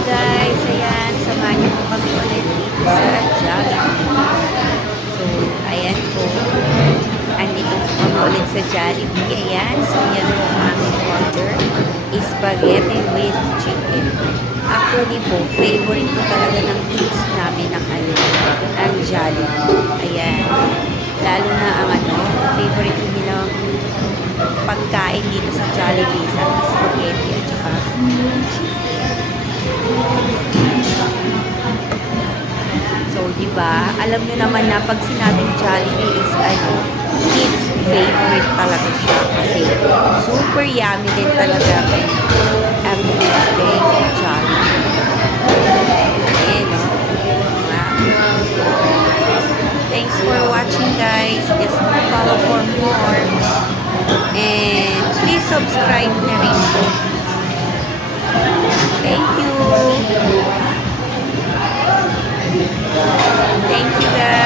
guys, ayan, samahan niyo po kami ulit dito sa Jollibee. So, ayan po, andito po kami ulit sa Jollibee. Ayan, so yan po ang aming order, spaghetti with chicken. Actually po, favorite ko talaga ng kids namin ang Jollibee. Ayan, lalo na ang favorite ko nilang pagkain dito sa Jollibee, sa spaghetti at saka chicken. So, di ba? Alam nyo naman na pag sinabing Jollibee is kids favorite talaga siya kasi super yummy din talaga ang foods kay Jollibee. Ayan, no? Wow. Thanks for watching, guys. Just follow for more. And please subscribe na rin po. Thank you. Thank you, guys.